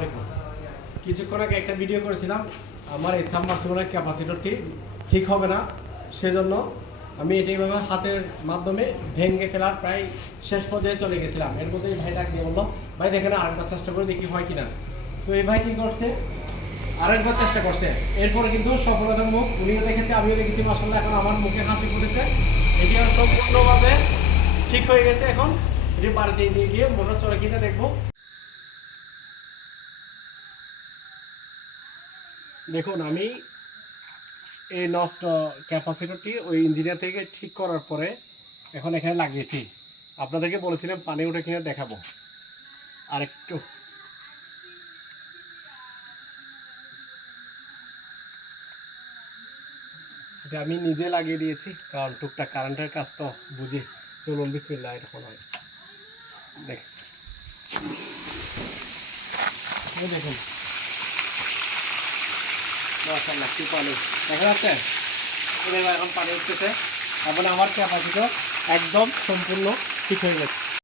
আলাইকুম। কিছুক্ষণ আগে একটা ভিডিও করেছিলাম, আমার এই সাবমার্সিবলের ক্যাপাসিটরটি ঠিক হবে না, সেজন্য আমি এটি এইভাবে হাতের মাধ্যমে ভেঙে ফেলার প্রায় শেষ পর্যায়ে চলে গেছিলাম। এর মধ্যে ভাই ডাক দিয়ে বললো, ভাই দেখেন আরেকবার চেষ্টা করে দেখি হয় কিনা। তো এই ভাই কী করছে, আরেকবার চেষ্টা করছে, এরপরে কিন্তু সফলতার মুখ উনিও দেখেছে, আমিও দেখেছি। মাসাল্লাহ এখন আমার মুখে হাসি ফুটেছে, এটি সম্পূর্ণভাবে ঠিক হয়ে গেছে। এখন এটি বাড়িতে নিয়ে গিয়ে মোটর চলে কিনা দেখবো। দেখুন, আমি এই নষ্ট ক্যাপাসিটরটি ওই ইঞ্জিনিয়ার থেকে ঠিক করার পরে এখন এখানে লাগিয়েছি। আপনাদেরকে বলেছিলাম পানি উঠে কিনে দেখাবো। আর একটু এটা আমি নিজে লাগিয়ে দিয়েছি, কারণ টুকটাক কারেন্টের কাজ তো বুঝি। চলুন বিসমিল্লাহ, এরকম হয় দেখ, দেখুন মাশাআল্লাহ কি পানি দেখা যাচ্ছে। এখন পানি উঠতেছে, এখন আমার ক্যাপাসিটর একদম সম্পূর্ণ ঠিক হয়ে গেছে।